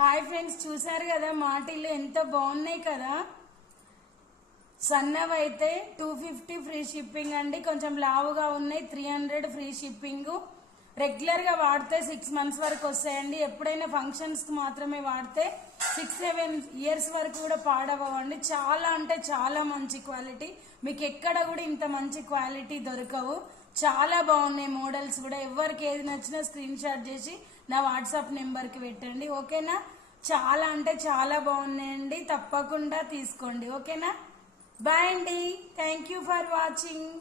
Hi friends, చూసారు కదా మాటిల్లు ఎంత బాగున్నాయి కదా. సన్నవైతే 250 ఫ్రీ షిప్పింగ్ అండి. కొంచెం లావుగా ఉన్నాయి 300 ఫ్రీ షిప్పింగ్. రెగ్యులర్ గా వాడితే 6 మంత్స్ వరకు వస్తాయండి. ఎప్పుడైనా ఫంక్షన్స్ కి మాత్రమే వాడితే 6-7 ఇయర్స్ వరకు కూడా పాడవండి. చాలా అంటే చాలా మంచి క్వాలిటీ. మీకు ఎక్కడ కూడా ఇంత మంచి క్వాలిటీ దొరకవు. చాలా బాగున్నాయి మోడల్స్ కూడా. ఎవరికి ఏది నచ్చినా స్క్రీన్ షాట్ చేసి నా వాట్సాప్ నెంబర్ కి పెట్టండి, ఓకేనా. చాలా అంటే చాలా బాగున్నాయండి, తప్పకుండా తీసుకోండి, ఓకేనా. బాయ్ అండి, థ్యాంక్ యూ ఫర్ వాచింగ్.